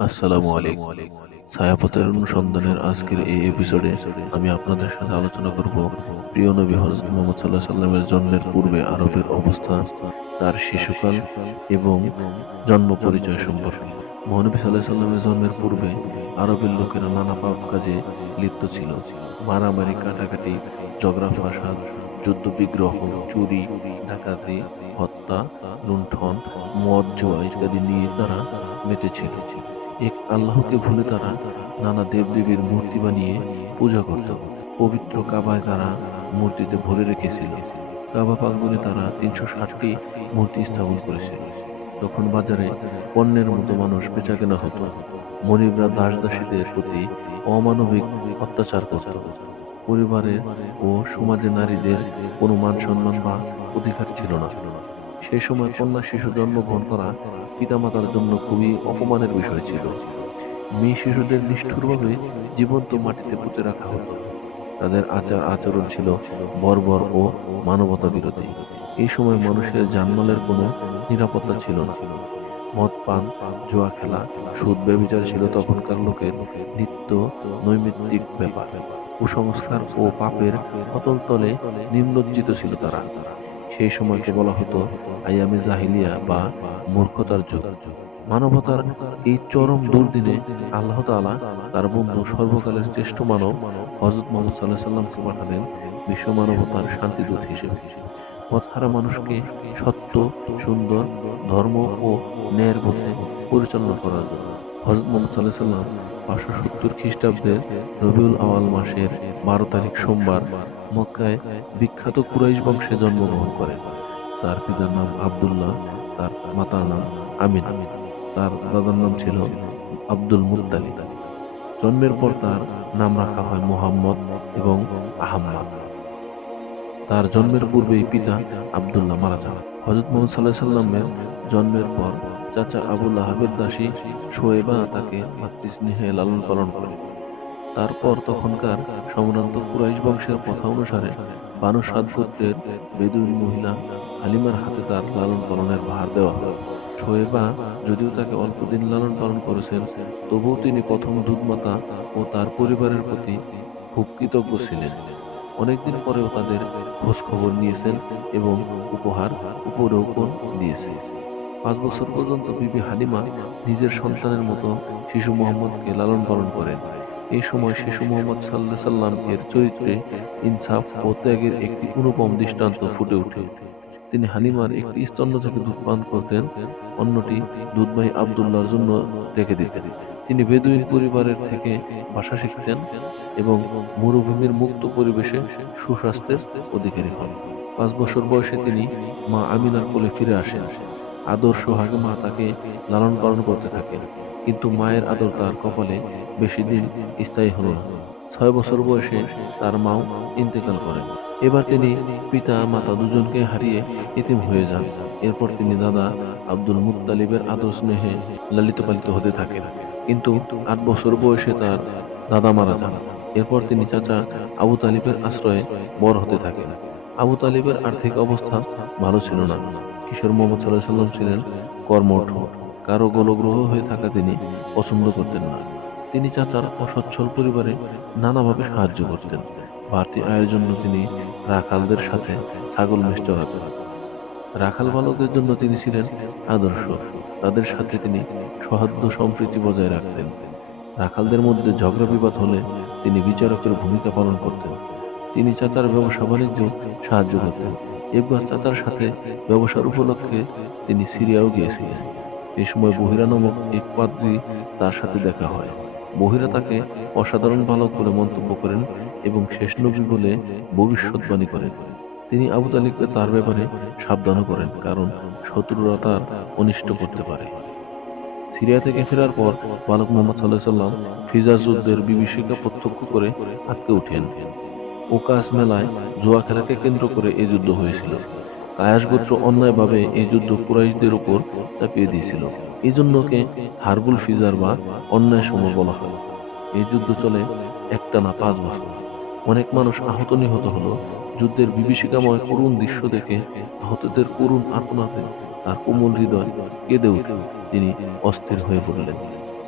আসসালামু আলাইকুম। ছায়াপথের অনুসন্ধানের আজকের এই এপিসোডে আমি আপনাদের সাথে আলোচনা করব প্রিয় নবী হজরত মোহাম্মদ সাল্লাহ সাল্লামের জন্মের পূর্বে আরবের অবস্থা, তার শিশুকাল এবং জন্ম পরিচয় সম্পর্কে। মহানবী সাল্লাহ সাল্লামের জন্মের পূর্বে আরবের লোকেরা নানা পাপ কাজে লিপ্ত ছিল। মারামারি, কাটাকাটি, ঝগড়া, ফাসাদ যুদ্ধ বিগ্রহ চুরি, ডাকাতি, হত্যা, লুণ্ঠন, মদ, জোয়া ইত্যাদি নিয়ে তারা মেতেছিল এক আল্লাহকে ভুলে তারা নানা দেবদেবীর মূর্তি বানিয়ে পূজা করত। পবিত্র কাবায় তারা মূর্তিতে ভরে রেখেছিল। কাবা প্রাঙ্গনে তারা তিনশো ষাটটি মূর্তি স্থাপন করেছিল। তখন বাজারে পণ্যের মতো মানুষ বেচা কেনা হতো। মনিবরা দাস দাসীদের প্রতি অমানবিক অত্যাচার করত। পরিবারের ও সমাজে নারীদের কোনো মান সম্মান বা অধিকার ছিল না। সেই সময় কন্যা শিশু জন্মগ্রহণ করা পিতামাতার জন্য খুবই অপমানের বিষয় ছিল। মেয়ে শিশুদের নিষ্ঠুরভাবে জীবন্ত মাটিতে পুঁতে রাখা হতো। তাদের আচার আচরণ ছিল বর্বর ও মানবতা বিরোধী। এই সময় মানুষের জানমালের কোনো নিরাপত্তা ছিল না। মদ, পান, জুয়া খেলা, সুদ ব্যবচার ছিল তখনকার লোকের নিত্য নৈমিত্তিক ব্যাপার। কুসংস্কার ও পাপের অতল তলে নিম্নজ্জিত ছিল তারা। সেই সময়কে বলা হতো আয়ামে জাহিলিয়া বা মূর্খতার যুগ। মানবতার এই চরম দুর্দিনে আল্লাহ তাআলা তার বন্ধু সর্বকালের শ্রেষ্ঠ মানব হজরত মোহাম্মদ সাল্লাহ সাল্লামকে পাঠালেন বিশ্ব মানবতার শান্তিদূত হিসেবে। পথহারা মানুষকে সত্য, সুন্দর, ধর্ম ও ন্যায়ের পথে পরিচালনা করার জন্য। হজরত মোহাম্মদ সাল্লাহ সাল্লাম পাঁচশো সত্তর খ্রিস্টাব্দের রবিউল আওয়াল মাসের বারো তারিখ সোমবার মক্কায় বিখ্যাত কুরাইশ বংশে জন্মগ্রহণ করেন। তার পিতার নাম আবদুল্লাহ, তার মাতার নাম আমিন। তার দাদার নাম ছিল আব্দুল মুত্তালি। জন্মের পর তার নাম রাখা হয় মোহাম্মদ এবং আহম্মদ। তার জন্মের পূর্বেই পিতা আবদুল্লাহ মারা যান। হজরত মোহাম্মদ সাল্লাহ সাল্লামের জন্মের পর চাচা আবুল আহাবের দাসী শোয়েবা তাকে মাতৃস্নেহে লালন পালন করেন। তারপর তখনকার সম্ভ্রান্ত কুরাইশ বংশের কথা অনুসারে বানু সাদ গোত্রের বেদুইন মহিলা হালিমার হাতে তার লালন পালনের ভার দেওয়া হয়। শোয়েবা যদিও তাকে অল্পদিন লালন পালন করেছেন, তবুও তিনি প্রথম দুধমাতা ও তার পরিবারের প্রতি খুব কৃতজ্ঞ ছিলেন। অনেকদিন পরেও তাদের খোঁজ খবর নিয়েছেন এবং উপহার উপরোপণ দিয়েছেন পাঁচ বছর পর্যন্ত বিবি হালিমা নিজের সন্তানের মতো শিশু মোহাম্মদকে লালন পালন করেন। এই সময় শিশু মোহাম্মদ সাল্লাহ সাল্লাম এর চরিত্রে ইনসাফ ও ত্যাগের একটি অনুপম দৃষ্টান্ত ফুটে ওঠে। তিনি হালিমার একটি স্তন্য থেকে দুধ পান করতেন, অন্যটি দুধভাই আবদুল্লাহর জন্য রেখে দিতেন। তিনি বেদুইন পরিবারের থেকে ভাষা শিখতেন এবং মরুভূমির মুক্ত পরিবেশে সুস্বাস্থ্যের অধিকারী হন। পাঁচ বছর বয়সে তিনি মা আমিনার কোলে ফিরে আসেন। আদর্শ হাগে মা তাকে লালন পালন করতে থাকেন, কিন্তু মায়ের আদর তার কপালে বেশি দিন স্থায়ী হল ছয় বছর বয়সে তার মাও ইন্তেকাল করেন। এবার তিনি পিতা, মাতা দুজনকে হারিয়ে ইতিম হয়ে যান। এরপর তিনি দাদা আব্দুল মুত্তালিবের আদর স্নেহে লালিত পালিত হতে থাকেন। কিন্তু আট বছর বয়সে তার দাদা মারা যান। এরপর তিনি চাচা আবু তালিবের আশ্রয়ে বড় হতে থাকেন। আবু তালিবের আর্থিক অবস্থা ভালো ছিল না। কিশোর মোহাম্মদ সাল্লাহ সাল্লাম ছিলেন কর্মঠ। কারও গোলগ্রহ হয়ে থাকা তিনি পছন্দ করতেন না। তিনি চাচার অসচ্ছল পরিবারে নানাভাবে সাহায্য করতেন। বাড়তি আয়ের জন্য তিনি রাখালদের সাথে ছাগল মেষ চড়াতেন। রাখাল বালকদের জন্য তিনি ছিলেন আদর্শ। তাদের সাথে তিনি সহাদ্য সম্প্রীতি বজায় রাখতেন। রাখালদের মধ্যে ঝগড়া বিবাদ হলে তিনি বিচারকের ভূমিকা পালন করতেন। তিনি চাচার ব্যবসা বাণিজ্য সাহায্য করতেন। একবার চাচার সাথে ব্যবসার উপলক্ষে তিনি সিরিয়াও গিয়েছিলেন। এই সময় বহিরা নামক এক পাদ্রী তার সাথে দেখা হয়। বহিরা তাকে অসাধারণ বালক বলে মন্তব্য করেন এবং শেষ নবী বলে ভবিষ্যৎবাণী করেন। তিনি আবু তালিককে তার ব্যাপারে সাবধানও করেন, কারণ শত্রুরা তার অনিষ্ট করতে পারে। সিরিয়া থেকে ফেরার পর বালক মোহাম্মদ সাল্লাহ সাল্লাম ফিজার যুদ্ধের বিভীষিকা প্রত্যক্ষ করে আটকে উঠেন। ওকাস মেলায় জুয়া খেলাকে কেন্দ্র করে এই যুদ্ধ হয়েছিল। কায়াস গোত্র অন্যায়ভাবে এই যুদ্ধ কুরাইশদের উপর চাপিয়ে দিয়েছিল। এই জন্যকে হারবুল ফিজার বা অন্যায় সময় বলা হয়। এই যুদ্ধ চলে একটানা পাঁচ বছর। অনেক মানুষ আহত নিহত হলো যুদ্ধের বিভীষিকাময় করুণ দৃশ্য দেখে আহতদের করুণ আর্তনাদে তার কোমল হৃদয় কেঁদে উঠে তিনি অস্থির হয়ে পড়লেন।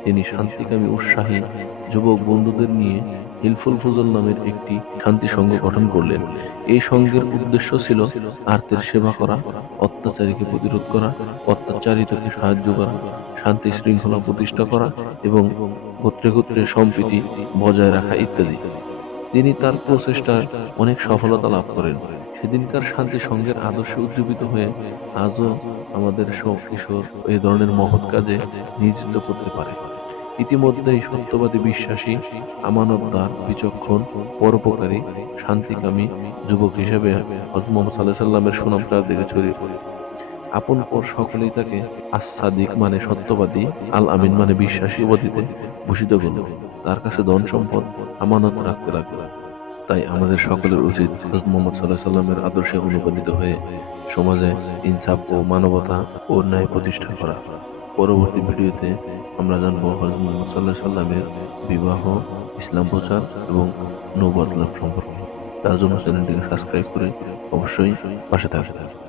তিনি শান্তিকামী উৎসাহী যুবক বন্ধুদের নিয়ে হিলফুল ফুজল নামের একটি শান্তি সংঘ গঠন করলেন। এই সংঘের উদ্দেশ্য ছিল আর্তের সেবা করা, অত্যাচারীকে প্রতিরোধ করা অত্যাচারিতকে সাহায্য করা, শান্তি শৃঙ্খলা প্রতিষ্ঠা করা এবং গোত্রে গোত্রে সম্প্রীতি বজায় রাখা ইত্যাদি। তিনি তার প্রচেষ্টায় অনেক সফলতা লাভ করেন। সেদিনকার শান্তি সংঘের আদর্শে উজ্জীবিত হয়ে আজও আমাদের সব কিশোর এই ধরনের মহৎ কাজে নিয়োজিত করতে পারে। ইতিমধ্যেই সত্যবাদী বিশ্বাসী আমানতদার, বিচক্ষণ, পরোপকারী, শান্তিকামী যুবক হিসেবে মোহাম্মদ সাল্লাহ সাল্লামের সুনাম চারদিকে ছড়িয়ে পড়ে। আপন পর সকলেই তাকে আসাদিক মানে সত্যবাদী আল আমিন মানে বিশ্বাসী উপাধিতে ভূষিত করল। তার কাছে ধন সম্পদ আমানত রাখতে লাগল। তাই আমাদের সকলের উচিত মোহাম্মদ সাল্লাহ সাল্লামের আদর্শে অনুপ্রাণিত হয়ে সমাজে ইনসাফ ও মানবতা ও ন্যায় প্রতিষ্ঠা করা। পরবর্তী ভিডিওতে আমরা জানব হজরত মোহাম্মদ সাল্লাহ সাল্লামের বিবাহ, ইসলাম প্রচার এবং নৌবাদ লাভ সম্পর্কে। তার জন্য চ্যানেলটিকে সাবস্ক্রাইব করে অবশ্যই পাশে থাকতে